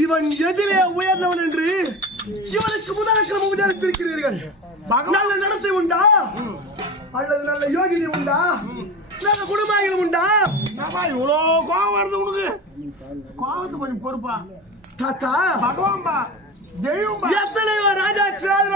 இவன் எதிரே உயர்ந்தவன் என்று இவனுக்கு முதலக்கிழமை உபதேசித்திருக்கிறீர்கள். நல்ல நடத்தை உண்டா அல்லது நல்ல யோகிதை உண்டா, நல்ல குடும்பங்கள் உண்டா? இவ்வளோ கோபம் வருது உனக்கு? கோபத்து கொஞ்சம் பொறுப்பா தாத்தா. பகவான்பா தெய்வம். எத்தனையோ ராஜா வந்திருக்கிறார்.